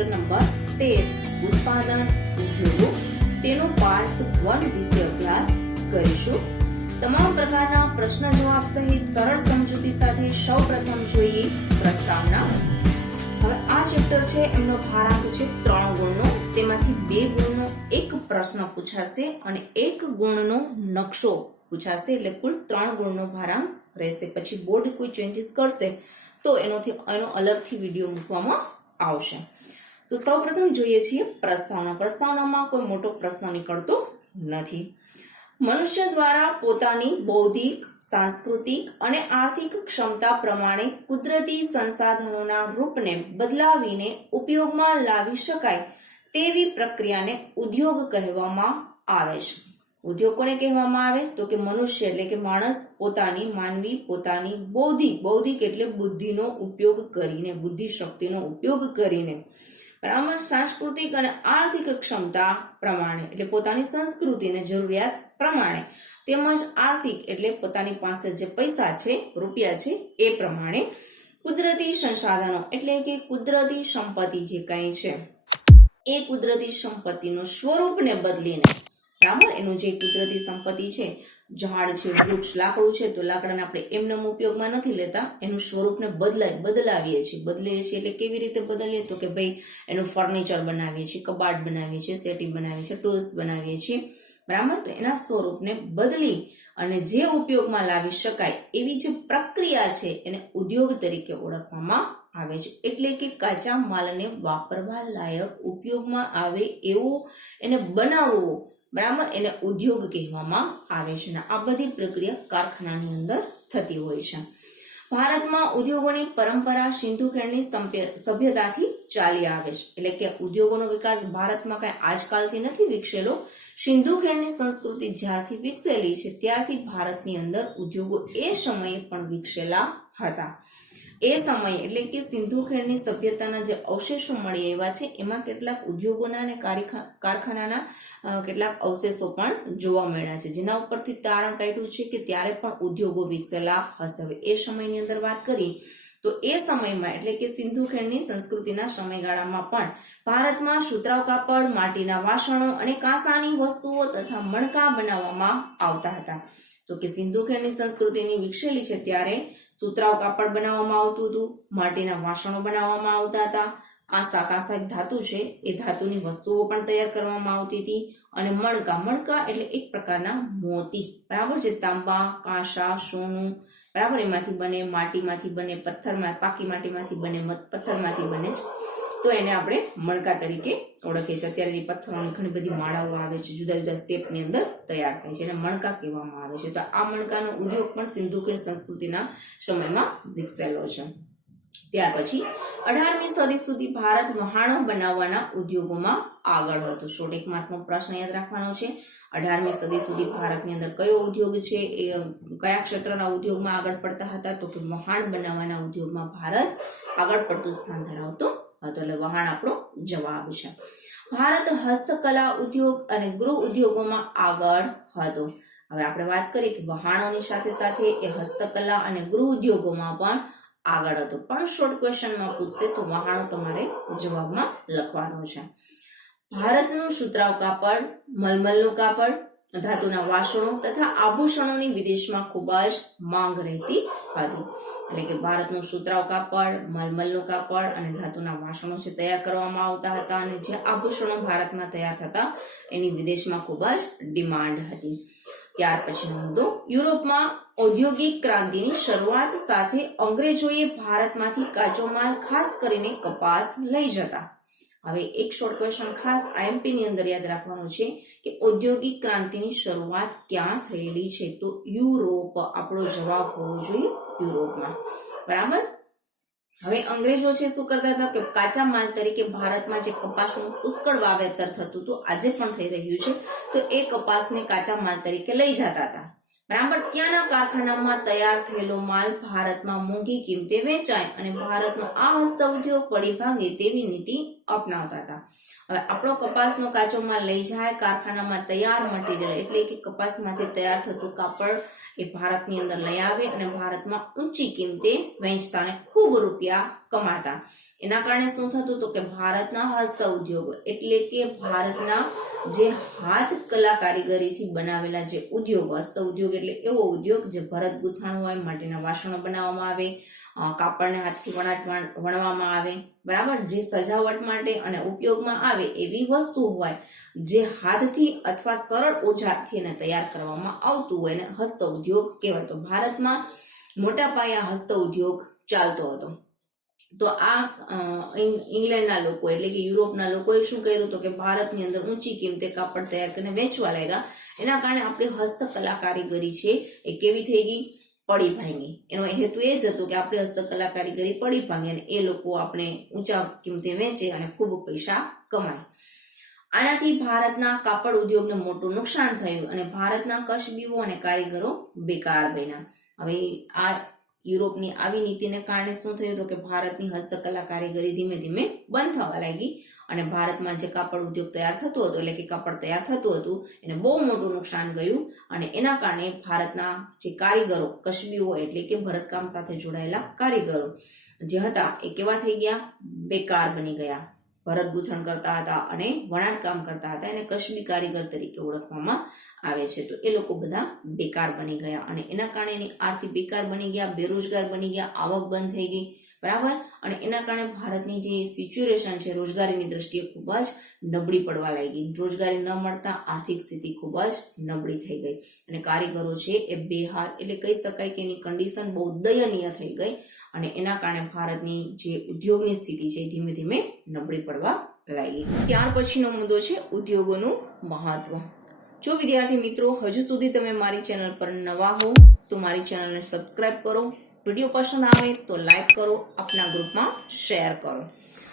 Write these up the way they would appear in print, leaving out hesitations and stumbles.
Chapter number 13 ઉત્પાદન ઉદ્યોગો તેનો પાર્ટ 1 વિશે અભ્યાસ કરીશું. તમામ પ્રકારના પ્રશ્ન જવાબ સહિત સરળ સમજૂતી સાથે સૌપ્રથમ જોઈએ પ્રસ્તાવના. હવે આ ચેપ્ટર છે, એમનો ભારાંક છે 3 ગુણનો. તેમાંથી 2 ગુણનો એક પ્રશ્ન પૂછાશે અને 1 ગુણનો નકશો પૂછાશે, એટલે કુલ 3 ગુણનો ભારાંક રહેશે. પછી બોર્ડ કોઈ ચેન્જીસ કરશે તો એનો અલગથી વિડીયો મૂકવામાં આવશે. તો સૌપ્રથમ જોઈએ છીએ પ્રસ્તાવના. પ્રસ્તાવનામાં કોઈ મોટો પ્રશ્ન નીકળતો નથી. મનુષ્ય દ્વારા પોતાની બૌદ્ધિક, સાંસ્કૃતિક અને આર્થિક ક્ષમતા પ્રમાણે કુદરતી સંસાધનોના રૂપને બદલાવીને ઉપયોગમાં લાવી શકાય તેવી પ્રક્રિયાને ઉદ્યોગ કહેવામાં આવે છે. ઉદ્યોગ કોને કહેવામાં આવે તો કે મનુષ્ય એટલે કે માનવી પોતાની બૌદ્ધિક એટલે બુદ્ધિનો ઉપયોગ કરીને, બુદ્ધિ શક્તિનો ઉપયોગ કરીને, બરાબર, સાંસ્કૃતિક અને આર્થિક ક્ષમતા પ્રમાણે એટલે પોતાની સંસ્કૃતિને જરૂરિયાત પ્રમાણે, તેમજ આર્થિક એટલે પોતાની પાસે જે પૈસા છે, રૂપિયા છે, એ પ્રમાણે કુદરતી સંસાધનો એટલે કે કુદરતી સંપત્તિ જે કંઈ છે એ કુદરતી સંપત્તિનું સ્વરૂપને બદલીને, બરાબર, એનું જે કુદરતી સંપત્તિ છે, ઝાડ છે, વૃક્ષ, લાકડું છે, તો લાકડાને આપણે એમનેમ ઉપયોગમાં નથી લેતા, એનું સ્વરૂપને બદલાવીએ છીએ. એટલે કેવી રીતે બદલીએ તો કે ભાઈ એનું ફર્નિચર બનાવીએ છીએ, કબાટ બનાવીએ છીએ, સેટી બનાવીએ છીએ, ટૂલ્સ બનાવીએ છીએ, બરાબર. તો એના સ્વરૂપને બદલી અને જે ઉપયોગમાં લાવી શકાય એવી જે પ્રક્રિયા છે એને ઉદ્યોગ તરીકે ઓળખવામાં આવે છે. એટલે કે કાચા માલને વાપરવા લાયક, ઉપયોગમાં આવે એવો એને બનાવવો, બરાબર, એને ઉદ્યોગ કહેવામાં આવે છે. આ બધી પ્રક્રિયા કારખાનાની અંદર થતી હોય છે. ભારતમાં ઉદ્યોગોની પરંપરા સિંધુ ખીણની સભ્યતાથી ચાલી આવે છે. એટલે કે ઉદ્યોગોનો વિકાસ ભારતમાં કઈ આજકાલથી નથી વિકસેલો. સિંધુ ખીણની સંસ્કૃતિ જ્યારથી વિકસેલી છે ત્યારથી ભારતની અંદર ઉદ્યોગો એ સમયે પણ વિકસેલા હતા. એ સમયે એટલે કે સિંધુ ખીણની સભ્યતાના જે અવશેષો મળી આવ્યા છે એમાં કેટલાક ઉદ્યોગોના અને કારખાનાના કેટલાક અવશેષો પણ જોવા મળ્યા છે, જેના ઉપરથી તારણ કાઢ્યું છે કે ત્યારે પણ ઉદ્યોગો વિકસેલા હશે. હવે એ સમયની અંદર વાત કરી તો એ સમયમાં એટલે કે સિંધુ ખીણની સંસ્કૃતિના સમયગાળામાં પણ ભારતમાં સુતરાઉ કાપડ, માટીના વાસણો અને કાંસાની વસ્તુઓ તથા મણકા બનાવવામાં આવતા હતા. તો કે સિંધુ ખીણની સંસ્કૃતિની વિકસેલી છે ત્યારે સુતરાઉ કાપડ બનાવવામાં આવતું હતું, માટીના વાસણો બનાવવામાં આવતા હતા, કાંસા એક ધાતુ છે, એ ધાતુની વસ્તુઓ પણ તૈયાર કરવામાં આવતી હતી, અને મણકા એટલે એક પ્રકારના મોતી, બરાબર, જે તાંબા, કાંસા, સોનું, બરાબર, એમાંથી બને, માટીમાંથી બને, પાકી માટીમાંથી બને, પથ્થરમાંથી બને છે, તો એને આપણે મણકા તરીકે ઓળખીએ છીએ. અત્યારે પથ્થરોની ઘણી બધી માળાઓ આવે છે, જુદા જુદા શેપની અંદર તૈયાર થાય છે, એને મણકા કહેવામાં આવે છે. તો આ મણકાનો ઉદ્યોગ પણ સિંધુ ખીણ સંસ્કૃતિના સમયમાં વિકસેલો છે. ત્યાર પછી 18મી સદી સુધી ભારત વહાણો બનાવવાના ઉદ્યોગોમાં આગળ હતું. 1 માર્કનો પ્રશ્ન યાદ રાખવાનો છે. 18મી સદી સુધી ભારતની અંદર કયો ઉદ્યોગ છે, એ કયા ક્ષેત્રના ઉદ્યોગમાં આગળ પડતા હતા તો કે વહાણ બનાવવાના ઉદ્યોગમાં ભારત આગળ પડતું સ્થાન ધરાવતું હતો. એટલે વહાણ આપણો જવાબ છે. ભારત હસ્તકલા ઉદ્યોગ અને ગૃહ ઉદ્યોગોમાં આગળ હતો. હવે આપણે વાત કરીએ કે વહાણોની સાથે સાથે એ હસ્તકલા અને ગૃહ ઉદ્યોગોમાં પણ આગળ હતો. પણ શોર્ટ ક્વેશ્ચનમાં પૂછશે તો વહાણો તમારે જવાબમાં લખવાનું છે. ભારતનું સુતરાઉ કાપડ, મલમલનું કાપડ, ધાતુના વાસણો તથા આભૂષણોની વિદેશમાં ખૂબ જ માંગ રહેતી હતી. એટલે કે ભારતનું સુતરાઉ કાપડ, મલમલનું કાપડ અને ધાતુના વાસણો છે તૈયાર કરવામાં આવતા હતા, અને જે આભૂષણો ભારતમાં તૈયાર થતા એની વિદેશમાં ખૂબ જ ડિમાન્ડ હતી. ત્યાર પછીનો મુદ્દો, યુરોપમાં ઔદ્યોગિક ક્રાંતિની શરૂઆત સાથે અંગ્રેજોએ ભારતમાંથી કાચો માલ ખાસ કરીને કપાસ લઈ જતા. હવે એક શોર્ટ ક્વેશ્ચન ખાસ આઈએમપી ની અંદર યાદ રાખવાનું છે કે ઔદ્યોગિક ક્રાંતિની શરૂઆત ક્યાં થયેલી છે તો યુરોપ આપણો જવાબ હોવો જોઈએ, યુરોપમાં, બરાબર. હવે અંગ્રેજો છે શું કરતા હતા કે કાચા માલ તરીકે ભારતમાં જે કપાસનું પુષ્કળ વાવેતર થતું હતું, આજે પણ થઈ રહ્યું છે, તો એ કપાસને કાચા માલ તરીકે લઈ જતા હતા, બરાબર. ત્યાંના કારખાનામાં તૈયાર થયેલો માલ ભારતમાં મોંઘી કિંમતે વેચાય અને ભારતનો આ હસ્ત ઉદ્યોગ પડી ભાંગે તેવી નીતિ અપનાવતા હતા. હવે આપણો કપાસનો કાચો માલ લઈ જાય કારખાનામાં તૈયાર મટીરિયલ એટલે કે કપાસમાંથી તૈયાર થતું કાપડ એ ભારતની અંદર લઈ આવે અને ભારતમાં ઊંચી કિંમતે વેચતા અને ખૂબ રૂપિયા કમાતા. એના કારણે શું થતું? તો કે ભારતના હસ્ત ઉદ્યોગો એટલે કે ભારતના જે હાથ કલા કારીગરીથી બનાવેલા જે ઉદ્યોગો, હસ્ત ઉદ્યોગ એટલે એવો ઉદ્યોગ જે ભરત ગૂંથણ હોય, માટીના વાસણો બનાવવામાં આવે, કાપડને હાથથી વણવામાં આવે, બરાબર, જે સજાવટ માટે અને ઉપયોગમાં આવે એવી વસ્તુ હોય જે હાથથી અથવા સરળ ઓજારથી એને તૈયાર કરવામાં આવતું હોય ને હસ્ત ઉદ્યોગ કહેવાય. તો ભારતમાં મોટા પાયા હસ્ત ઉદ્યોગ ચાલતો હતો. તો આ ઇંગ્લેન્ડના લોકો એટલે કે યુરોપના લોકોએ શું કર્યું? તો કે ભારતની અંદર ઊંચી કિંમતે કાપડ તૈયાર કરીને વેચવા લાગ્યા. એના કારણે આપણી હસ્તકલા કારીગરી છે એ કેવી થઈ ગઈ? પડી ભાંગી. એનો હેતુ એ જ હતો કે આપણી હસ્તકલા કારીગરી પડી ભાંગે અને એ લોકો આપણે ઊંચા કિંમતે વેચે અને ખૂબ પૈસા કમાય. આનાથી ભારતના કાપડ ઉદ્યોગને મોટું નુકસાન થયું અને ભારતના કશબીઓ અને કારીગરો બેકાર બન્યા. હવે આ યુરોપની આવી નીતિને કારણે શું થયું? તો કે ભારતની હસ્તકલા કારીગરી ધીમે ધીમે બંધ થવા લાગી અને ભારતમાં જે કાપડ ઉદ્યોગ તૈયાર થતો હતો એટલે કે કાપડ તૈયાર થતું હતું એને બહુ મોટું નુકસાન ગયું અને એના કારણે ભારતના જે કારીગરો, કશબીઓ એટલે કે ભરતકામ સાથે જોડાયેલા કારીગરો જે હતા એ કેવા થઈ ગયા? બેકાર બની ગયા. ભરત ગૂંથણ કરતા હતા અને વણાટકામ કરતા હતા એને કશબી કારીગર તરીકે ઓળખવામાં આવે છે. તો એ લોકો બધા બેકાર બની ગયા અને એના કારણે એની આર્થિક બેકાર બની ગયા, બેરોજગાર બની ગયા, આવક બંધ થઈ ગઈ, બરાબર. અને એના કારણે ભારતની જે સિચ્યુએશન છે રોજગારીની દ્રષ્ટિએ ખૂબ જ નબળી પડવા લાગી. રોજગારી ન મળતા આર્થિક સ્થિતિ ખૂબ જ નબળી થઈ ગઈ અને કારીગરો છે એ બેહાલ એટલે કહી શકાય કે એની કન્ડિશન બહુ દયનીય થઈ ગઈ અને એના કારણે ભારતની જે ઉદ્યોગની સ્થિતિ છે ધીમે ધીમે નબળી પડવા લાગી. ત્યાર પછીનો મુદ્દો છે ઉદ્યોગોનું મહત્વ. જો વિદ્યાર્થી મિત્રો હજુ સુધી તમે મારી ચેનલ પર નવા હો તો મારી ચેનલને સબસ્ક્રાઇબ કરો, વિડીયો પસંદ આવે તો લાઈક કરો, આપના ગ્રુપમાં શેર કરો.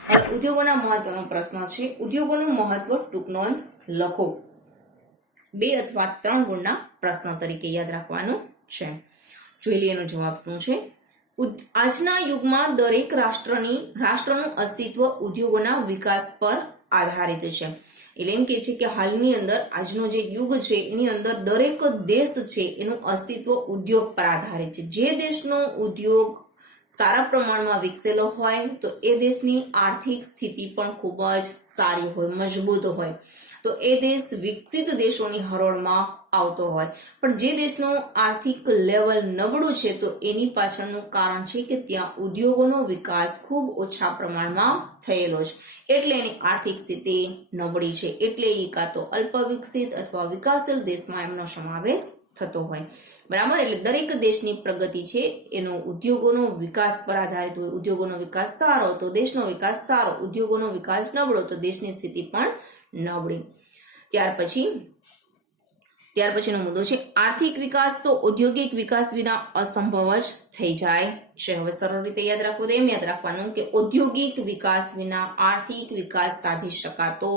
હવે ઉદ્યોગોના મહત્વનો પ્રશ્ન છે. ઉદ્યોગોનું મહત્વ ટૂંક નોંધ લખો. 2 અથવા 3 ગુણના પ્રશ્ન તરીકે યાદ રાખવાનું છે. જોઈ લઈએ એનો જવાબ શું છે. આજના યુગમાં દરેક રાષ્ટ્રનું અસ્તિત્વ ઉદ્યોગોના વિકાસ પર આધારિત છે. એટલે એમ કે છે કે હાલની અંદર આજનો જે યુગ છે એની અંદર દરેક દેશ છે એનું અસ્તિત્વ ઉદ્યોગ પર આધારિત છે. જે દેશનો ઉદ્યોગ સારા પ્રમાણમાં વિકસેલો હોય તો એ દેશની આર્થિક સ્થિતિ પણ ખૂબ જ સારી હોય, મજબૂત હોય. તો એ દેશ વિકસિત દેશોની હરોળમાં આવતો હોય. પણ જે દેશનું આર્થિક લેવલ નબળું છે તો એની પાછળનું કારણ છે કે ત્યાં ઉદ્યોગોનો વિકાસ ખૂબ ઓછા પ્રમાણમાં થયેલો છે એટલે એની આર્થિક સ્થિતિ નબળી છે. એટલે એ કાં તો અલ્પ વિકસિત અથવા વિકાસશીલ દેશમાં એમનો સમાવેશ થતો હોય, બરાબર. એટલે દરેક દેશની પ્રગતિ છે એનો ઉદ્યોગોનો વિકાસ પર આધારિત હોય. ઉદ્યોગોનો વિકાસ સારો તો દેશનો વિકાસ સારો, ઉદ્યોગોનો વિકાસ નબળો તો દેશની સ્થિતિ પણ નબળી. ત્યાર પછીનો મુદ્દો છે આર્થિક વિકાસ તો ઔદ્યોગિક વિકાસ વિના અસંભવ જ થઈ જાય છે. હવે સરળ રીતે યાદ રાખવું તો એમ યાદ રાખવાનું કે ઔદ્યોગિક વિકાસ વિના આર્થિક વિકાસ સાધી શકાતો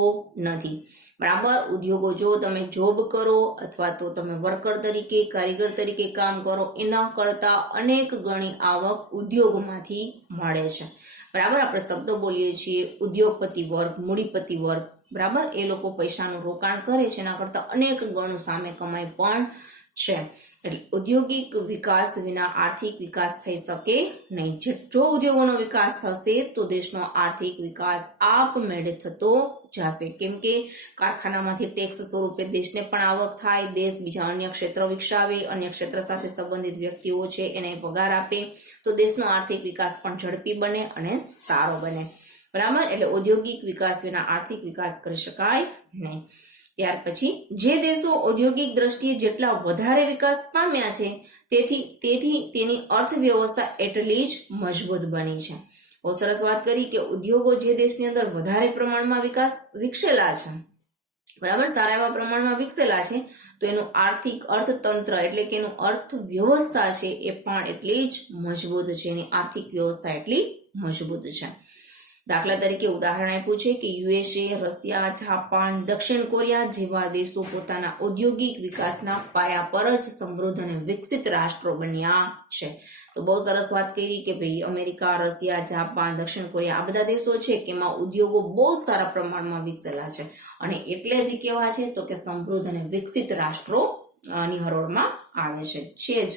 નથી, બરાબર. ઉદ્યોગો જો તમે જોબ કરો અથવા તો તમે વર્કર તરીકે, કારીગર તરીકે કામ કરો એના કરતા અનેક ગણી આવક ઉદ્યોગોમાંથી મળે છે, બરાબર. આપણે શબ્દો બોલીએ છીએ ઉદ્યોગપતિ વર્ગ, મૂડીપતિ વર્ગ, બરાબર. એ લોકો પૈસાનું રોકાણ કરે છે એના કરતા અનેક ગણું સામે કમાય પણ છે. એટલે ઔદ્યોગિક વિકાસ વિના આર્થિક વિકાસ થઈ શકે નહીં. જો ઉદ્યોગોનો વિકાસ થશે તો દેશનો આર્થિક વિકાસ આપમેળે થતો જશે, કેમ કે કારખાનામાંથી ટેક્સ સ્વરૂપે દેશને પણ આવક થાય, દેશ બીજા અન્ય ક્ષેત્ર વિકસાવે, અન્ય ક્ષેત્ર સાથે સંબંધિત વ્યક્તિઓ છે એને પગાર આપે તો દેશનો આર્થિક વિકાસ પણ ઝડપી બને અને સારો બને, બરાબર. એટલે ઔદ્યોગિક વિકાસ વિના આર્થિક વિકાસ કરી શકાય નહીં. ત્યાર પછી જે દેશો ઔદ્યોગિક દ્રષ્ટિએ જેટલા વધારે વિકાસ પામ્યા છે તેથી તેની અર્થવ્યવસ્થા એટલી જ મજબૂત બની છે. બહુ સરસ વાત કરી કે ઉદ્યોગો જે દેશની અંદર વધારે પ્રમાણમાં વિકસેલા છે, બરાબર, સારા એવા પ્રમાણમાં વિકસેલા છે તો એનું અર્થતંત્ર એટલે કે એનું અર્થવ્યવસ્થા છે એ પણ એટલી જ મજબૂત છે, એની આર્થિક વ્યવસ્થા એટલી મજબૂત છે. દાખલા તરીકે ઉદાહરણ આપ્યું છે કે યુએસએ, રશિયા, જાપાન, દક્ષિણ કોરિયા જેવા દેશો પોતાના ઔદ્યોગિક વિકાસના પાયા પર જ સમૃદ્ધ અને વિકસિત રાષ્ટ્રો બન્યા છે. તો બહુ સરસ વાત કરી કે ભાઈ અમેરિકા, રશિયા, જાપાન, દક્ષિણ કોરિયા આ બધા દેશો છે કે એમાં ઉદ્યોગો બહુ સારા પ્રમાણમાં વિકસેલા છે અને એટલે જ કેવા છે તો કે સમૃદ્ધ અને વિકસિત રાષ્ટ્રો ની હરોળમાં આવે છે જ,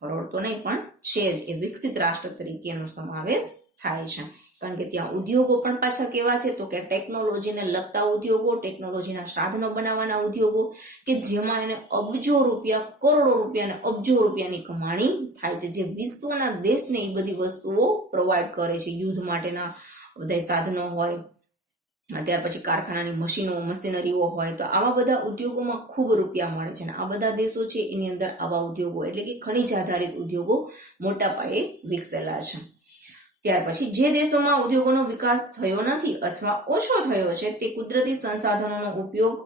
હરોળ તો નહીં પણ છે જ, એ વિકસિત રાષ્ટ્ર તરીકે એનો સમાવેશ થાય છે. કારણ કે ત્યાં ઉદ્યોગો પણ પાછા કેવા છે તો કે ટેકનોલોજીને લગતા ઉદ્યોગો, ટેકનોલોજીના સાધનો બનાવવાના ઉદ્યોગો કે જેમાં એને અબજો રૂપિયા, કરોડો રૂપિયા અને અબજો રૂપિયાની કમાણી થાય છે, જે વિશ્વના દેશને એ બધી વસ્તુઓ પ્રોવાઈડ કરે છે. યુદ્ધ માટેના બધા સાધનો હોય, ત્યાર પછી કારખાનાની મશીનરીઓ હોય, તો આવા બધા ઉદ્યોગોમાં ખૂબ રૂપિયા મળે છે. અને આ બધા દેશો છે એની અંદર આવા ઉદ્યોગો એટલે કે ખનિજ આધારિત ઉદ્યોગો મોટા પાયે વિકસેલા છે. ત્યાર પછી જે દેશોમાં ઉદ્યોગોનો વિકાસ થયો નથી અથવા ઓછો થયો છે તે કુદરતી સંસાધનોનો ઉપયોગ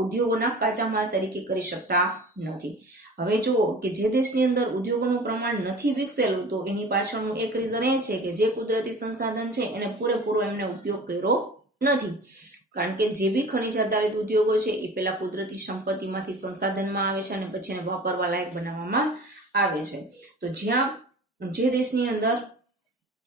ઉદ્યોગોના કાચા માલ તરીકે કરી શકતા નથી. હવે જુઓ કે જે દેશની અંદર ઉદ્યોગોનું પ્રમાણ નથી વિકસેલું તો એની પાછળનું એક રીઝન એ છે કે જે કુદરતી સંસાધન છે એને પૂરેપૂરો એમને ઉપયોગ કર્યો નથી. કારણ કે જે બી ખનિજ આધારિત ઉદ્યોગો છે એ પેલા કુદરતી સંપત્તિમાંથી સંસાધનમાં આવે છે અને પછી એને વાપરવા લાયક બનાવવામાં આવે છે. તો જ્યાં જે દેશની અંદર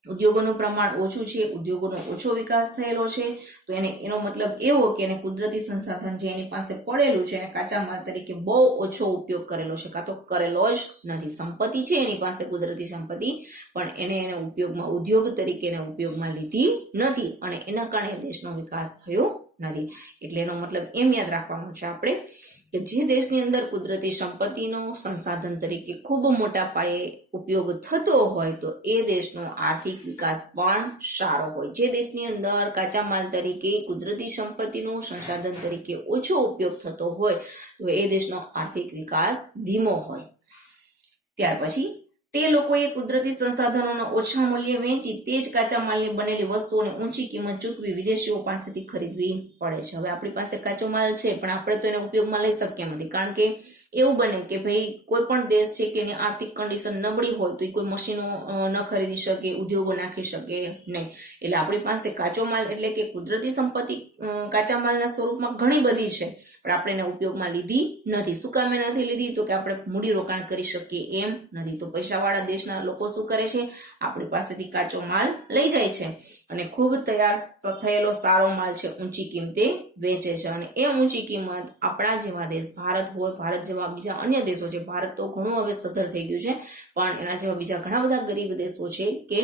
ઉદ્યોગોનું પ્રમાણ ઓછું છે, ઉદ્યોગોનો ઓછો વિકાસ થયેલો છે, તો એનો મતલબ એવો કે એને કુદરતી સંસાધન જે એની પાસે પડેલું છે એને કાચા માલ તરીકે બહુ ઓછો ઉપયોગ કરેલો છે, કાં તો કરેલો જ નથી. સંપત્તિ છે એની પાસે, કુદરતી સંપત્તિ, પણ એને ઉપયોગમાં, ઉદ્યોગ તરીકે એને ઉપયોગમાં લીધી નથી અને એના કારણે દેશનો વિકાસ થયો નથી. એટલે એનો મતલબ એમ યાદ રાખવાનો છે આપણે કે જે દેશની અંદર કુદરતી સંપત્તિનો સંસાધન તરીકે ખૂબ મોટા પાયે ઉપયોગ થતો હોય તો એ દેશનો આર્થિક વિકાસ પણ સારો હોય. જે દેશની અંદર કાચા માલ તરીકે, કુદરતી સંપત્તિનો સંસાધન તરીકે ઓછો ઉપયોગ થતો હોય તો એ દેશનો આર્થિક વિકાસ ધીમો હોય. ત્યાર પછી તે લોકોએ કુદરતી સંસાધનોના ઓછા મૂલ્યે વેચી તે જ કાચા માલની બનેલી વસ્તુઓને ઊંચી કિંમત ચૂકવી વિદેશીઓ પાસેથી ખરીદવી પડે છે. હવે આપણી પાસે કાચો માલ છે પણ આપણે તો એને ઉપયોગમાં લઈ શકીએ નથી, કારણ કે એવું બને કે ભાઈ કોઈ પણ દેશ છે કે એની આર્થિક કન્ડિશન નબળી હોય તો એ કોઈ મશીનો ન ખરીદી શકે, ઉદ્યોગો નાખી શકે નહીં. એટલે આપણી પાસે કાચો માલ એટલે કે કુદરતી સંપત્તિ કાચા માલના સ્વરૂપમાં ઘણી બધી છે પણ આપણે એને ઉપયોગમાં લીધી નથી. શું કામે નથી લીધી તો કે આપણે મૂડી રોકાણ કરી શકીએ એમ નથી. તો પૈસાવાળા દેશના લોકો શું કરે છે, આપણી પાસેથી કાચો માલ લઈ જાય છે અને ખૂબ તૈયાર થયેલો સારો માલ છે ઊંચી કિંમતે વેચે છે. અને એ ઊંચી કિંમત આપણા જેવા દેશ, ભારત હોય, ભારત જેવા બીજા અન્ય દેશો છે, ભારત તો ઘણું હવે સદ્ધર થઈ ગયું છે પણ એના જેવા બીજા ઘણા બધા ગરીબ દેશો છે કે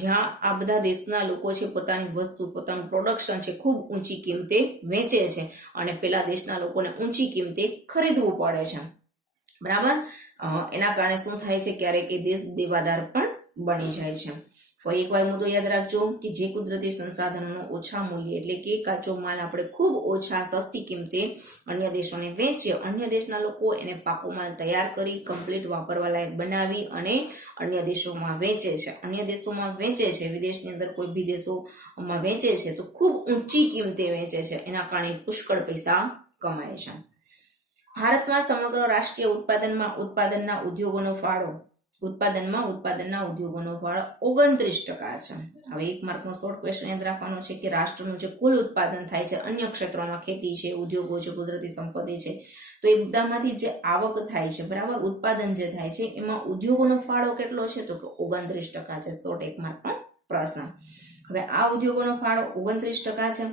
જ્યાં આ બધા દેશના લોકો છે પોતાની વસ્તુ, પોતાનું પ્રોડક્શન છે ખૂબ ઊંચી કિંમતે વેચે છે અને પેલા દેશના લોકોને ઊંચી કિંમતે ખરીદવું પડે છે. બરાબર. એના કારણે શું થાય છે, ક્યારેક એ દેશ દેવાદાર પણ બની જાય છે. ફરી એકવાર મુદ્દો યાદ રાખજો કે જે કુદરતી સંસાધનોનો ઓછા મૂલ્ય એટલે કે કાચો માલ આપણે ખૂબ ઓછા સસ્તી કિંમતે અન્ય દેશોને વેચીએ, અન્ય દેશના લોકો એને પાકો માલ તૈયાર કરી કમ્પ્લીટ વાપરવા લાયક બનાવી અને અન્ય દેશોમાં વેચે છે. અન્ય દેશોમાં વેચે છે, વિદેશની અંદર કોઈ બી દેશોમાં વેચે છે તો ખૂબ ઊંચી કિંમતે વેચે છે. એના કારણે પુષ્કળ પૈસા કમાય છે. ભારતમાં સમગ્ર રાષ્ટ્રીય ઉત્પાદનના ઉદ્યોગોનો ફાળો 29% છે. હવે એક માર્કનો શોર્ટ ક્વેશ્ચન યાદ રાખવાનો છે કે રાષ્ટ્રનું જે કુલ ઉત્પાદન થાય છે અન્ય ક્ષેત્રોમાં, ખેતી છે, ઉદ્યોગો છે, કુદરતી સંપત્તિ છે, તો એ બધામાંથી જે આવક થાય છે, બરાબર, ઉત્પાદન જે થાય છે એમાં ઉદ્યોગોનો ફાળો કેટલો છે તો કે 29% છે. શોર્ટ એક માર્કનો પ્રશ્ન. હવે આ ઉદ્યોગોનો ફાળો 29% છે.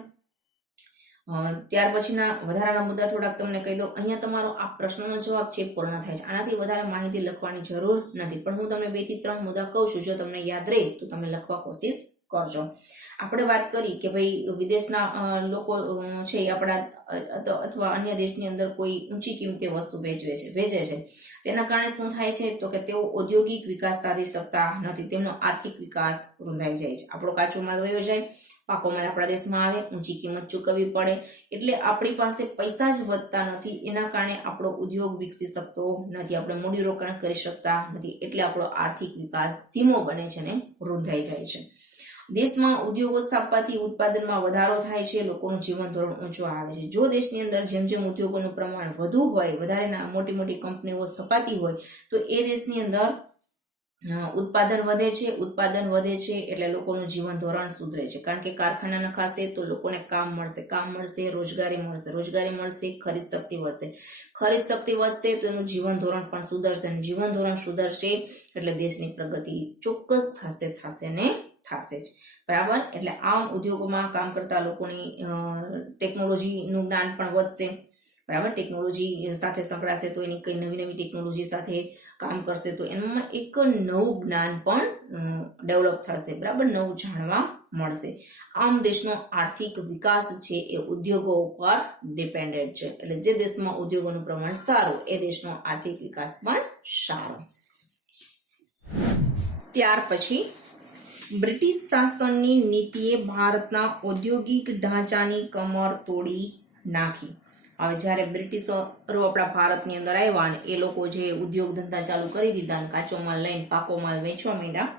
ત્યાર પછીના વધારાના મુદ્દા થોડાક તમને કહી દઉં. અહીંયા તમારો આ પ્રશ્નનો જવાબ છે પૂર્ણ થાય છે. આનાથી વધારે માહિતી લખવાની જરૂર નથી, પણ હું તમને 2 થી 3 મુદ્દા કહું છું. જો તમને યાદ રહે તો તમે લખવા કોશિશ કરજો. આપણે વાત કરી કે ભાઈ વિદેશના લોકો છે એ આપણા અથવા અન્ય દેશની અંદર કોઈ ઊંચી કિંમતે વસ્તુ વેચે છે. તેના કારણે શું થાય છે તો કે તેઓ ઔદ્યોગિક વિકાસ સાધી શકતા નથી, તેમનો આર્થિક વિકાસ રૂંધાઈ જાય છે. આપણો કાચો માલ વયો જાય, પાકો માલ આપણા દેશમાં આવે, ઊંચી કિંમત ચૂકવવી પડે, એટલે આપણી પાસે પૈસા જ વધતા નથી. એના કારણે આપણો ઉદ્યોગ વિકસી શકતો નથી, આપણે મૂડીરોકાણ કરી શકતા નથી, એટલે આપણો આર્થિક વિકાસ ધીમો બને છે અને રૂંધાઈ જાય છે. દેશમાં ઉદ્યોગો સ્થાપવાથી ઉત્પાદનમાં વધારો થાય છે, લોકોનું જીવન ધોરણ ઊંચું આવે છે. જો દેશની અંદર જેમ જેમ ઉદ્યોગોનું પ્રમાણ વધુ હોય, વધારે મોટી મોટી કંપનીઓ સ્થપાતી હોય તો એ દેશની અંદર ઉત્પાદન વધે છે એટલે લોકોનું જીવન ધોરણ સુધરે છે. કારણ કે કારખાના નખાશે તો લોકોને કામ મળશે, રોજગારી મળશે, ખરીદ શક્તિ વધશે તો એનું જીવન ધોરણ પણ સુધરશે, અને જીવન ધોરણ સુધરશે એટલે દેશની પ્રગતિ ચોક્કસ થશે જ. બરાબર. એટલે આમ ઉદ્યોગોમાં કામ કરતા લોકોની ટેકનોલોજીનું જ્ઞાન પણ વધશે, બરાબર, ટેકનોલોજી સાથે સંકળાશે તો એની કઈ નવી નવી ટેકનોલોજી સાથે કામ કરશે તો એમાં એક નવું જ્ઞાન પણ ડેવલપ થશે, બરાબર, નવું જાણવા મળશે. આમ દેશનો આર્થિક વિકાસ છે એ ઉદ્યોગો ઉપર ડિપેન્ડેન્ટ છે. એટલે જે દેશમાં ઉદ્યોગોનું પ્રમાણ સારું એ દેશનો આર્થિક વિકાસ પણ સારો. ત્યાર પછી બ્રિટિશ શાસનની નીતિએ ભારતના ઔદ્યોગિક ઢાંચાની કમર તોડી નાખી. હવે જ્યારે બ્રિટિશરો આપણા ભારતની અંદર આવ્યા અને એ લોકો જે ઉદ્યોગ ધંધા ચાલુ કરી દીધા અને કાચો માલ લઈને પાકો માલ વેચવા માંડ્યા,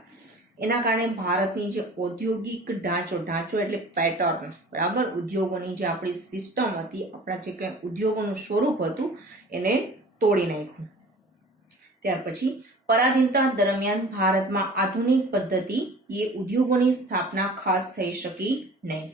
એના કારણે ભારતની જે ઔદ્યોગિક ઢાંચો એટલે પેટર્ન, બરાબર, ઉદ્યોગોની જે આપણી સિસ્ટમ હતી, આપણા જે કંઈ ઉદ્યોગોનું સ્વરૂપ હતું એને તોડી નાખ્યું. ત્યાર પછી પરાધીનતા દરમિયાન ભારતમાં આધુનિક પદ્ધતિ એ ઉદ્યોગોની સ્થાપના ખાસ થઈ શકી નહીં.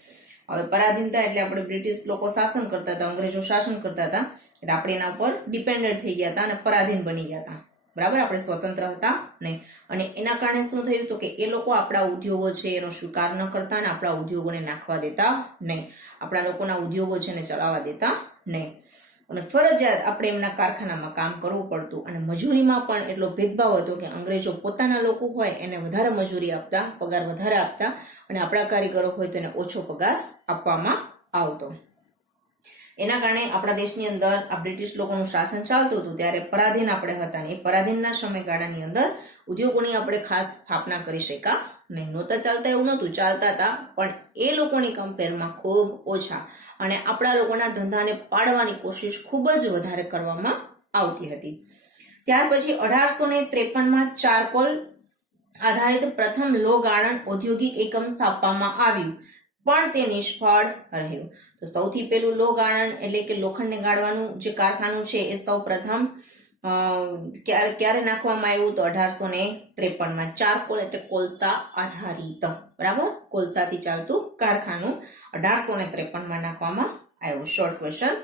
હવે પરાધીનતા એટલે આપણે બ્રિટિશ લોકો શાસન કરતા હતા, અંગ્રેજો શાસન કરતા હતા, એટલે આપણે એના ઉપર ડિપેન્ડન્ટ થઈ ગયા હતા અને પરાધીન બની ગયા હતા, બરાબર, આપણે સ્વતંત્ર હતા નહીં. અને એના કારણે શું થયું તો કે એ લોકો આપણા ઉદ્યોગો છે એનો સ્વીકાર ન કરતા અને આપણા ઉદ્યોગોને નાખવા દેતા નહીં, આપણા લોકોના ઉદ્યોગો છે એને ચલાવવા દેતા નહીં. અને ફરજિયાત આપણે એમના કારખાનામાં કામ કરવું પડતું અને મજૂરીમાં પણ એટલો ભેદભાવ હતો કે અંગ્રેજો પોતાના લોકો હોય એને વધારે મજૂરી આપતા, પગાર વધારે આપતા, અને આપણા કારીગરો હોય તો એને ઓછો પગાર આપવામાં આવતો. એના કારણે આપણા દેશની અંદર આ બ્રિટિશ લોકોનું શાસન ચાલતું હતું ત્યારે પરાધીન આપણે હતા ને એ પરાધીનના સમયગાળાની અંદર ઉદ્યોગોની આપણે ખાસ સ્થાપના કરી શક્યા નહીં. નહોતા ચાલતા એવું નહોતું, ચાલતા હતા પણ એ લોકોની કમ્પેરમાં ખૂબ ઓછા, અને આપણા લોકોના ધંધાને પાડવાની કોશિશ ખૂબ જ વધારે કરવામાં આવતી હતી. ત્યાર પછી 1853માં ચારકોલ આધારિત પ્રથમ લોહ ગાળણ ઔદ્યોગિક એકમ સ્થાપવામાં આવ્યું પણ તે નિષ્ફળ રહ્યું. તો સૌથી પહેલું લોહ ગાળણ એટલે કે લોખંડને ગાળવાનું જે કારખાનું છે એ સૌ પ્રથમ ક્યારે નાખવામાં આવ્યું તો 1853માં. ચારકોલ એટલે કોલસા આધારિત, બરાબર, કોલસાથી ચાલતું કારખાનું 1853માં નાખવામાં આવ્યું. Short question.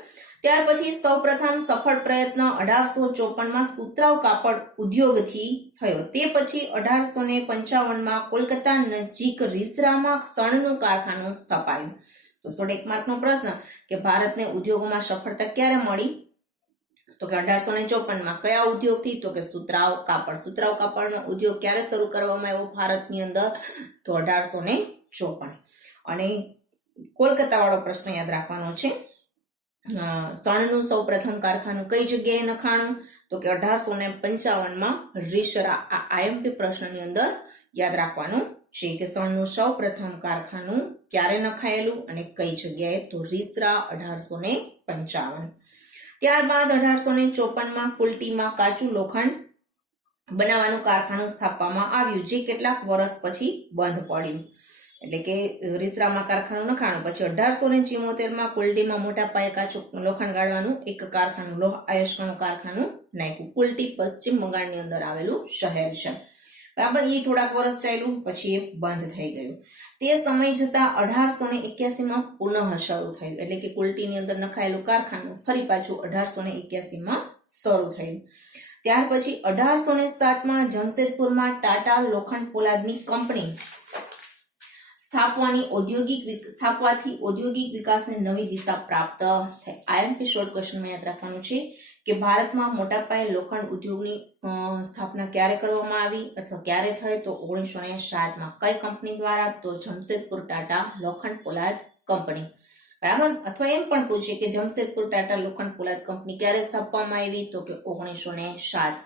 ત્યાર પછી સૌપ્રથમ સફળ પ્રયત્ન 1854માં સુતરાઉ કાપડ ઉદ્યોગથી થયો. તે પછી 1855માં કોલકાતા નજીક રીસરામાં શણનું કારખાનું સ્થપાયું. તો 101 માર્કનો પ્રશ્ન કે ભારતને ઉદ્યોગોમાં સફળતા ક્યારે મળી તો કે 1854માં. કયા ઉદ્યોગથી તો કે સુતરાઉ કાપડ. સુતરાઉ કાપડનો ઉદ્યોગ ક્યારે શરૂ કરવામાં આવ્યો ભારતની અંદર તો 1854. અને કોલકાતા વાળો પ્રશ્ન યાદ રાખવાનો છે. શણનું સૌ પ્રથમ કારખાનું કઈ જગ્યાએ નખાણું તો કે 1855માં રીસરા. આ આઈએમપી પ્રશ્નની અંદર યાદ રાખવાનું છે કે શણનું સૌ પ્રથમ કારખાનું ક્યારે નખાયેલું અને કઈ જગ્યાએ તો રીસરા 1855. ત્યારબાદ 1854માં કુલટીમાં કાચું લોખંડ બનાવવાનું કારખાનું સ્થાપવામાં આવ્યું જે કેટલાક વર્ષ પછી બંધ પડ્યું. એટલે કે રીસરામાં કારખાનું નખાણું, પછી 1874માં કુલટીમાં મોટા પાયે કાચું લોખંડ ગાળવાનું એક કારખાનું, લોહ અયસ્કનું કારખાનું નાખ્યું. કુલટી પશ્ચિમ બંગાળની અંદર આવેલું શહેર છે, બરાબર. એ થોડાક વર્ષ ચાલ્યું પછી એ બંધ થઈ ગયું. તે સમય જતા 1881માં પુનઃ શરૂ થયું. એટલે કે કુલટીની અંદર નખાયેલું કારખાનું ફરી પાછું 1881માં શરૂ થયું. ત્યાર પછી 1807માં જમશેદપુરમાં ટાટા લોખંડ પોલાદની કંપની સ્થાપવાથી ઔદ્યોગિક વિકાસને નવી દિશા પ્રાપ્ત થઈ. આઈએમપી શોર્ટ ક્વેશ્ચનમાં યાદ રાખવાનું છે કે ભારતમાં મોટા પાયે લોખંડ ઉદ્યોગની સ્થાપના ક્યારે કરવામાં આવી અથવા ક્યારે થઈ તો 1907માં. કઈ કંપની દ્વારા તો જમશેદપુર ટાટા લોખંડ પોલાદ કંપની, બરાબર. અથવા એમ પણ પૂછે કે જમશેદપુર ટાટા લોખંડ પોલાદ કંપની ક્યારે સ્થાપવામાં આવી તો કે 1907.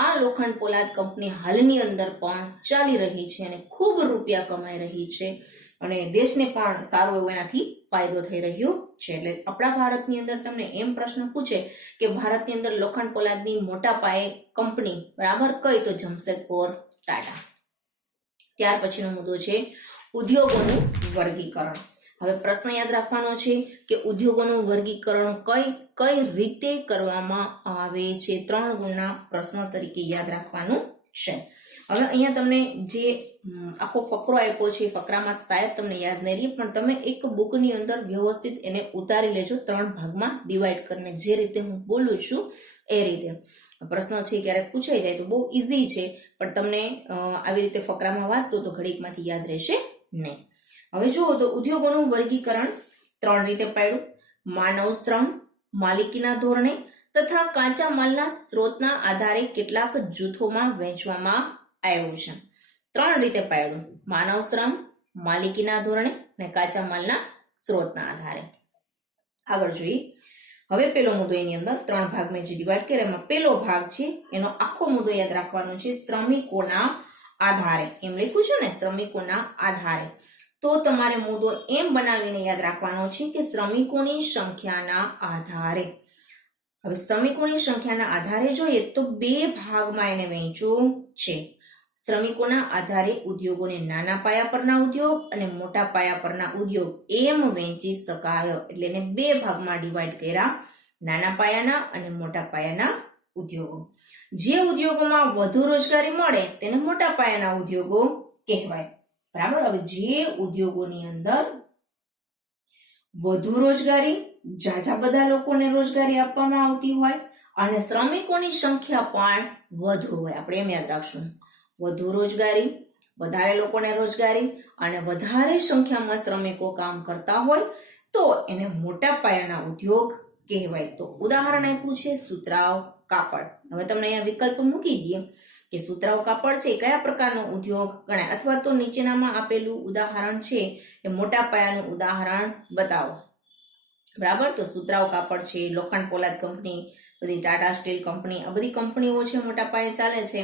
આ લોખંડ પોલાદ કંપની હાલની અંદર પણ ચાલી રહી છે અને ખૂબ રૂપિયા કમાઈ રહી છે અને દેશને પણ સારો એવો એનાથી ફાયદો થઈ રહ્યો છે. એટલે આપણા ભારતની અંદર તમને એમ પ્રશ્ન પૂછે કે ભારતની અંદર લોખંડ પોલાદની મોટા પાયે કંપની, બરાબર, કઈ તો જમશેદપુર ટાટા. ત્યાર પછીનો મુદ્દો છે ઉદ્યોગોનું વર્ગીકરણ. હવે પ્રશ્ન યાદ રાખવાનો છે કે ઉદ્યોગોનું વર્ગીકરણ કઈ રીતે કરવામાં આવે છે. 3 ગુણના પ્રશ્ન તરીકે યાદ રાખવાનું છે. હવે અહીંયા તમને જે આખો ફકરો આપ્યો છે એ ફકરામાં શાયદ તમને યાદ નહીં રહે પણ તમે એક બુકની અંદર વ્યવસ્થિત એને ઉતારી લેજો 3 ભાગમાં ડિવાઈડ કરીને, જે રીતે હું બોલું છું એ રીતે. પ્રશ્ન છે ક્યારેક પૂછાઈ જાય તો બહુ ઇઝી છે પણ તમને આવી રીતે ફકરામાં વાંચશો તો ઘડીકમાંથી યાદ રહેશે નહીં. હવે જુઓ તો ઉદ્યોગોનું વર્ગીકરણ 3 રીતે પાડ્યું. માનવ શ્રમ, માલિકીના ધોરણે તથા કાચા માલના સ્ત્રોતના આધારે કેટલાક જૂથોમાં વહેંચવામાં આવ્યું છે. 3 રીતે પાડ્યું: માનવ શ્રમ, માલિકીના ધોરણે અને કાચા માલના સ્ત્રોતના આધારે. આગળ જોઈએ. હવે પેલો મુદ્દો, એની અંદર 3 ભાગ મેં જે ડિવાઈડ કર્યા, એમાં પેલો ભાગ છે એનો આખો મુદ્દો યાદ રાખવાનો છે, શ્રમિકોના આધારે. એમ લખ્યું છે ને, શ્રમિકોના આધારે. તો તમારે મુદ્દો એમ બનાવીને યાદ રાખવાનો છે કે શ્રમિકોની સંખ્યાના આધારે. હવે શ્રમિકોની સંખ્યાના આધારે જોઈએ તો 2 ભાગમાં એને વહેંચ્યું છે. શ્રમિકોના આધારે ઉદ્યોગોને નાના પાયા પરના ઉદ્યોગ અને મોટા પાયા પરના ઉદ્યોગ એમ વહેંચી શકાય. એટલે એને 2 ભાગમાં ડિવાઈડ કર્યા, નાના પાયાના અને મોટા પાયાના ઉદ્યોગો. જે ઉદ્યોગોમાં વધુ રોજગારી મળે તેને મોટા પાયાના ઉદ્યોગો કહેવાય. બરાબર. હવે જે ઉદ્યોગોની અંદર વધુ રોજગારી, ઝાઝા બધા લોકોને રોજગારી આપવામાં આવતી હોય અને શ્રમિકોની સંખ્યા પણ વધુ હોય, આપણે એમ યાદ રાખશું. વધુ રોજગારી, વધારે લોકોને રોજગારી અને વધારે સંખ્યામાં શ્રમિકો કામ કરતા હોય તો એને મોટા પાયાના ઉદ્યોગ કહેવાય. તો ઉદાહરણ આપ્યું છે સુતરાઉ કાપડ. હવે તમને અહીંયા વિકલ્પ મૂકી દઈએ કે સુતરાઉ કાપડ છે કયા પ્રકારનો ઉદ્યોગ ગણાય, અથવા તો નીચેનામાં આપેલું ઉદાહરણ છે એ મોટા પાયાનું ઉદાહરણ બતાવો. બરાબર. તો સુતરાઉ કાપડ છે, લોખંડ પોલાદ કંપની, બધી ટાટા સ્ટીલ કંપની, આ બધી કંપનીઓ છે મોટા પાયે ચાલે છે.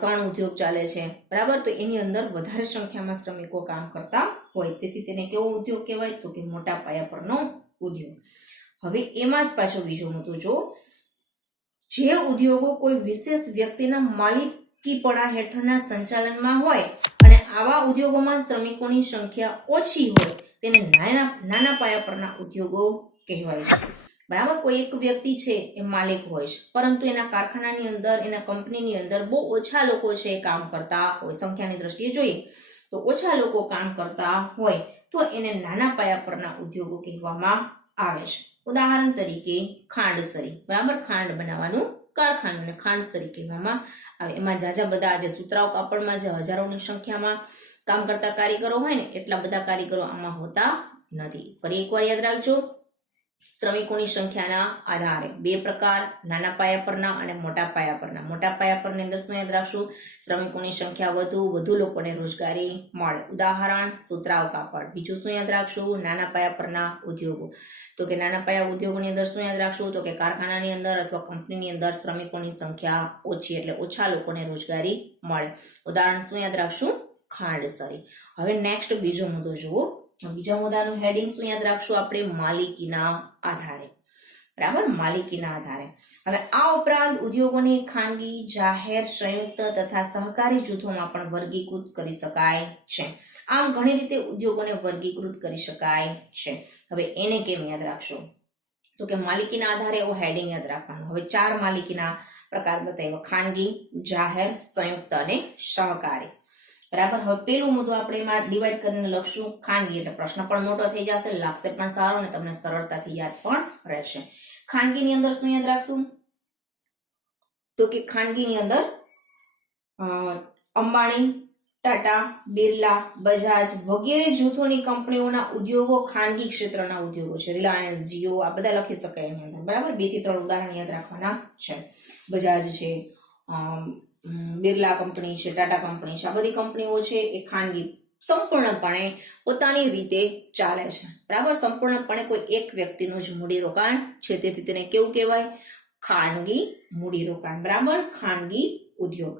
શણ ઉદ્યોગ ચાલે છે. બરાબર. તો એની અંદર વધારે સંખ્યામાં શ્રમિકો કામ કરતા હોય, તેથી તેને કેવો ઉદ્યોગ કહેવાય? તો કે મોટા પાયા પરનો ઉદ્યોગ. હવે એમાં જ પાછો બીજો મુદ્દો જો, જે ઉદ્યોગો કોઈ વિશેષ વ્યક્તિના માલિકીપણા હેઠળના સંચાલનમાં હોય અને આવા ઉદ્યોગોમાં શ્રમિકોની સંખ્યા ઓછી હોય તેને નાના પાયા પરના ઉદ્યોગો કહેવાય છે. બરાબર. કોઈ એક વ્યક્તિ છે એ માલિક હોય છે, પરંતુ એના કારખાનાની અંદર, એના કંપનીની અંદર બહુ ઓછા લોકો છે એ કામ કરતા હોય. સંખ્યાની દ્રષ્ટિએ જોઈએ તો ઓછા લોકો કામ કરતા હોય તો એને નાના પાયા પરના ઉદ્યોગો કહેવામાં આવે છે. ઉદાહરણ તરીકે ખાંડસરી. બરાબર. ખાંડ બનાવવાનું કારખાનું ને ખાંડસરી કહેવામાં આવે. એમાં ઝાઝા બધા જે સુતરાઉ કાપડમાં જે હજારોની સંખ્યામાં કામ કરતા કારીગરો હોય ને, એટલા બધા કારીગરો આમાં હોતા નથી. ફરી એકવાર યાદ રાખજો, શ્રમિકોની સંખ્યાના આધારે 2 પ્રકાર, નાના પાયા પરના અને મોટા પાયા પરના. મોટા પાયા પરની અંદર શું યાદ રાખશું? શ્રમિકોની સંખ્યા વધુ લોકોને રોજગારી મળે. ઉદાહરણ સુતરાઉ કાપડ. બીજું શું યાદ રાખશું? નાના પાયા પરના ઉદ્યોગો. તો કે નાના પાયા ઉદ્યોગોની અંદર શું યાદ રાખશું? તો કે કારખાનાની અંદર અથવા કંપનીની અંદર શ્રમિકોની સંખ્યા ઓછી, એટલે ઓછા લોકોને રોજગારી મળે. ઉદાહરણ શું યાદ રાખશું? ખાંડસરી. હવે નેક્સ્ટ બીજો મુદ્દો જુઓ. બીજા મુદ્દાનું હેડિંગ શું યાદ રાખશું આપણે? માલિકીના આધારે. બરાબર. માલિકીના આધારે. હવે આ ઉપરાંત ઉદ્યોગોને ખાનગી, જાહેર, સંયુક્ત તથા સહકારી જૂથોમાં પણ વર્ગીકૃત કરી શકાય છે. આમ ઘણી રીતે ઉદ્યોગોને વર્ગીકૃત કરી શકાય છે. હવે એને કેમ યાદ રાખશો? તો કે માલિકીના આધારે એવો હેડિંગ યાદ રાખવાનું. હવે 4 માલિકીના પ્રકાર બતાવ્યા: ખાનગી, જાહેર, સંયુક્ત અને સહકારી. બરાબર. હવે પેલું મુદ્દો આપણે એમાં ડિવાઈડ કરીને લખશું ખાનગી. એટલે પ્રશ્ન પણ મોટો થઈ જશે, લાગશે પણ સારો અને તમને સરળતાથી યાદ પણ રહેશે. ખાનગીની અંદર શું યાદ રાખશું? તો કે ખાનગીની અંદર અંબાણી, ટાટા, બિરલા, બજાજ વગેરે જૂથોની કંપનીઓના ઉદ્યોગો ખાનગી ક્ષેત્રના ઉદ્યોગો છે. રિલાયન્સ, જીઓ, આ બધા લખી શકાય એની અંદર. બરાબર. 2 થી 3 ઉદાહરણ યાદ રાખવાના છે. બજાજ છે, બિરલા કંપની છે, ટાટા કંપની છે, આ બધી કંપનીઓ છે એ ખાનગી સંપૂર્ણપણે પોતાની રીતે ચાલે છે. બરાબર. સંપૂર્ણપણે કોઈ એક વ્યક્તિનું જ મૂડીરોકાણ છે, તેથી તેને કેવું કહેવાય? ખાનગી મૂડીરોકાણ. બરાબર. ખાનગી ઉદ્યોગ.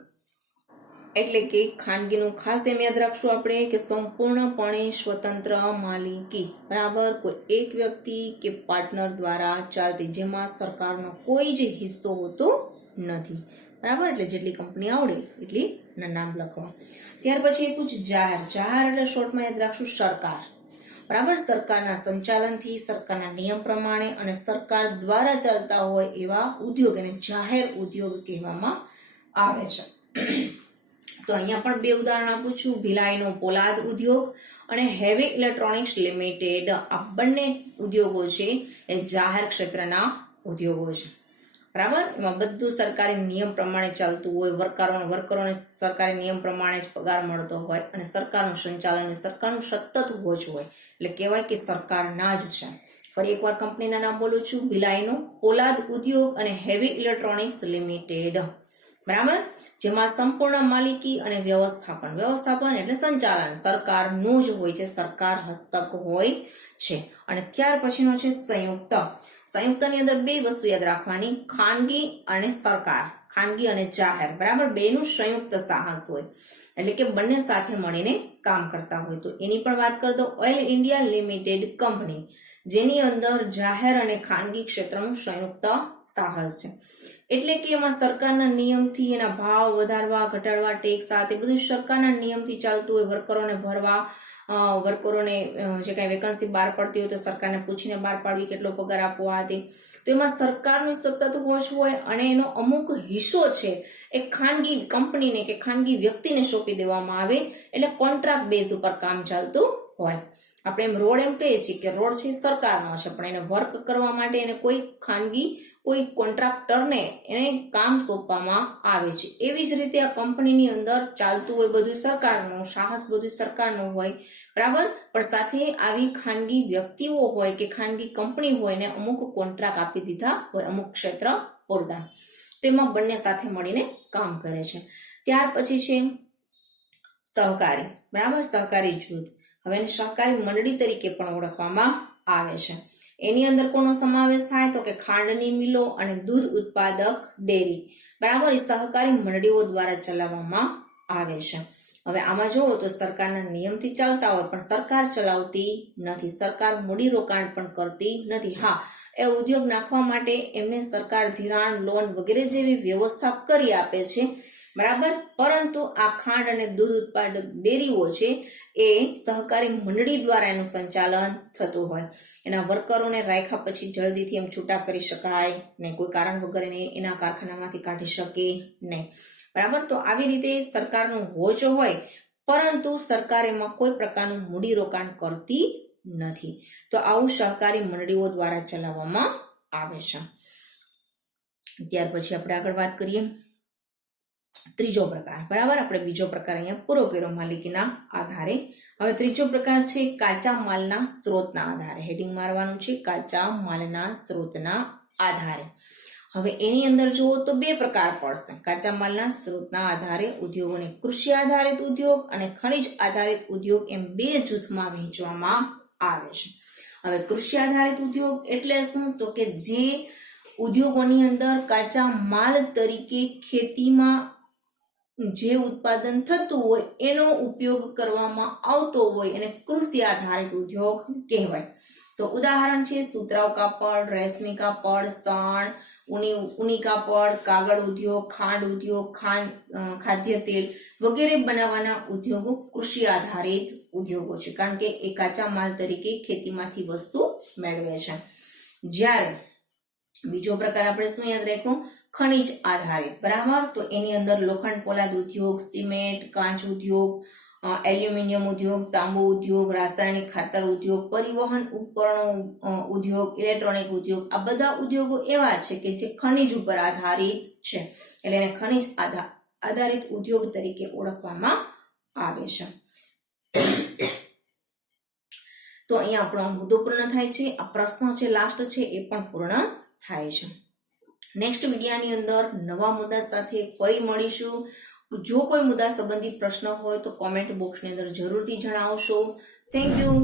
એટલે કે ખાનગીનું ખાસ એમ યાદ રાખશું આપણે કે સંપૂર્ણપણે સ્વતંત્ર માલિકી. બરાબર. કોઈ એક વ્યક્તિ કે પાર્ટનર દ્વારા ચાલતી, જેમાં સરકારનો કોઈ જ હિસ્સો હોતો નથી. બરાબર. એટલે જેટલી કંપની આવડે એટલી નામ લખવા. ત્યાર પછી એ પૂછ જાહેર. જાહેર એટલે શોર્ટમાં યાદ રાખશું સરકાર. બરાબર. સરકારના સંચાલનથી, સરકારના નિયમ પ્રમાણે અને સરકાર દ્વારા ચાલતા હોય એવા ઉદ્યોગ એને જાહેર ઉદ્યોગ કહેવામાં આવે છે. તો અહીંયા પણ 2 ઉદાહરણ આપું છું. ભિલાઈનો પોલાદ ઉદ્યોગ અને હેવી ઇલેક્ટ્રોનિક્સ લિમિટેડ. આ બંને ઉદ્યોગો છે એ જાહેર ક્ષેત્રના ઉદ્યોગો છે. બરાબર. એમાં બધું સરકારી નિયમ પ્રમાણે ચાલતું હોય, વર્કરોને સરકારી નિયમ પ્રમાણે જ પગાર મળતો હોય અને સરકારનું સંચાલન સરકારનું સતત વોચ હોય, એટલે કહેવાય કે સરકારના જ છે. ફરી એકવાર કંપનીના નામ બોલું છું, ભિલાઈનો પોલાદ ઉદ્યોગ અને હેવી ઇલેક્ટ્રોનિક્સ લિમિટેડ, બરાબર, જેમાં સંપૂર્ણ માલિકી અને વ્યવસ્થાપન એટલે સંચાલન સરકારનું જ હોય છે, સરકાર હસ્તક હોય છે. અને ત્યાર પછીનો છે સંયુક્તની અંદર બે વસ્તુ યાદ રાખવાની, ખાનગી અને સરકાર, ખાનગી અને જાહેર, બરાબર, બેનું સંયુક્ત સાહસ હોય, એટલે કે બંને સાથે મળીને કામ કરતા હોય. તો એની પણ વાત કરી દો, ઓઇલ ઇન્ડિયા લિમિટેડ કંપની, જેની અંદર જાહેર અને ખાનગી ક્ષેત્રનું સંયુક્ત સાહસ છે. એટલે કે એમાં સરકારના નિયમથી એના ભાવ વધારવા ઘટાડવા, ટેક્સ સાથે બધું સરકારના નિયમથી ચાલતું હોય, વર્કરોને ભરવા, વર્કરોને જે કાંઈ વેકન્સી બહાર પડતી હોય તો સરકારને પૂછીને બહાર પાડવી, કેટલો પગાર આપવો આ તે. તો એમાં સરકારનું સતત વોચ હોય અને એનો અમુક હિસ્સો છે એ ખાનગી કંપનીને કે ખાનગી વ્યક્તિને સોંપી દેવામાં આવે, એટલે કોન્ટ્રાક્ટ બેઝ ઉપર કામ ચાલતું હોય. આપણે એમ રોડ એમ કહીએ છીએ કે રોડ છે સરકારનો છે, પણ એને વર્ક કરવા માટે એને કોઈ કોન્ટ્રાક્ટરને એને કામ સોંપવામાં આવે છે. એવી જ રીતે આ કંપનીની અંદર ચાલતું હોય બધું સરકારનું, સાહસ બધું સરકારનું હોય, બરાબર, પણ સાથે આવી ખાનગી વ્યક્તિઓ હોય કે ખાનગી કંપની હોય ને અમુક કોન્ટ્રાક્ટ આપી દીધા હોય અમુક ક્ષેત્ર પૂરતા, તો એમાં બંને સાથે મળીને કામ કરે છે. ત્યાર પછી છે સહકારી, બરાબર, સહકારી જૂથ. હવે એને સહકારી મંડળી તરીકે પણ ઓળખવામાં આવે છે. એની અંદર કોનો સમાવેશ થાય તો કે ખાંડની મિલો અને દૂધ ઉત્પાદક ડેરી, બરાબર, એ સહકારી મંડળીઓ દ્વારા ચલાવવામાં આવે છે. હવે આમાં જુઓ તો સરકારના નિયમથી ચાલતા હોય પણ સરકાર ચલાવતી નથી, સરકાર મૂડી રોકાણ પણ કરતી નથી. હા, એ ઉદ્યોગ નાખવા માટે એમને સરકાર ધિરાણ, લોન વગેરે જેવી વ્યવસ્થા કરી આપે છે, બરાબર, પરંતુ આ ખાંડ અને દૂધ ઉત્પાદક ડેરીઓ છે એ સહકારી મંડળી દ્વારા એનું સંચાલન થતું હોય. એના વર્કરોને રાખ્યા પછી જલ્દીથી એમ છૂટા કરી શકાય નહીં, કોઈ કારણ વગર એને એના કારખાનામાંથી કાઢી શકે નહીં, બરાબર. તો આવી રીતે સરકારનું વોચ હોય પરંતુ સરકાર એમાં કોઈ પ્રકારનું મૂડી રોકાણ કરતી નથી. તો આવું સહકારી મંડળીઓ દ્વારા ચલાવવામાં આવે છે. ત્યાર પછી આપણે આગળ વાત કરીએ ત્રીજો પ્રકાર, બરાબર, આપણે બીજો પ્રકાર અહીંયા પૂરો કર્યો માલિકીના આધારે. હવે ત્રીજો પ્રકાર છે કાચા માલના સ્ત્રોતના આધારે. હેડિંગ મારવાનું છે, કાચા માલના સ્ત્રોતના આધારે. હવે એની અંદર જુઓ તો બે પ્રકાર પડશે. કાચા માલના સ્ત્રોતના આધારે ઉદ્યોગોને કૃષિ આધારિત ઉદ્યોગ અને ખનિજ આધારિત ઉદ્યોગ એમ બે જૂથમાં વહેંચવામાં આવે છે. હવે કૃષિ આધારિત ઉદ્યોગ એટલે શું તો કે જે ઉદ્યોગોની અંદર કાચા માલ તરીકે ખેતીમાં જે ઉત્પાદન થતું હોય એનો ઉપયોગ કરવામાં આવતો હોય એને કૃષિ આધારિત ઉદ્યોગ કહેવાય. તો ઉદાહરણ છે સુતરાઉ કાપડ, રેશમી કાપડ, સણ, ઊની કાપડ, કાગળ ઉદ્યોગ, ખાંડ ઉદ્યોગ, ખાદ્ય તેલ વગેરે બનાવવાના ઉદ્યોગો કૃષિ આધારિત ઉદ્યોગો છે, કારણ કે એ કાચા માલ તરીકે ખેતીમાંથી વસ્તુ મેળવે છે. જ્યારે બીજો પ્રકાર આપણે શું યાદ રાખ્યું, ખનિજ આધારિત, બરાબર. તો એની અંદર લોખંડ પોલાદ ઉદ્યોગ, સિમેન્ટ, કાચ ઉદ્યોગ, એલ્યુમિનિયમ ઉદ્યોગ, તાંબુ ઉદ્યોગ, રાસાયણિક ખાતર ઉદ્યોગ, પરિવહન ઉપકરણો ઉદ્યોગ, ઇલેક્ટ્રોનિક ઉદ્યોગ, આ બધા ઉદ્યોગો એવા છે કે જે ખનિજ ઉપર આધારિત છે, એટલે એને ખનિજ આધારિત ઉદ્યોગ તરીકે ઓળખવામાં આવે છે. તો અહીંયા આપણો મુદ્દો પૂર્ણ થાય છે. આ પ્રશ્ન છે લાસ્ટ છે એ પણ પૂર્ણ થાય છે. નેક્સ્ટ વિડીયોની અંદર નવા મુદ્દા સાથે ફરી મળીશું. જો કોઈ મુદ્દા સંબંધી પ્રશ્ન હોય તો કોમેન્ટ બોક્સની અંદર જરૂરથી જણાવશો. Thank you.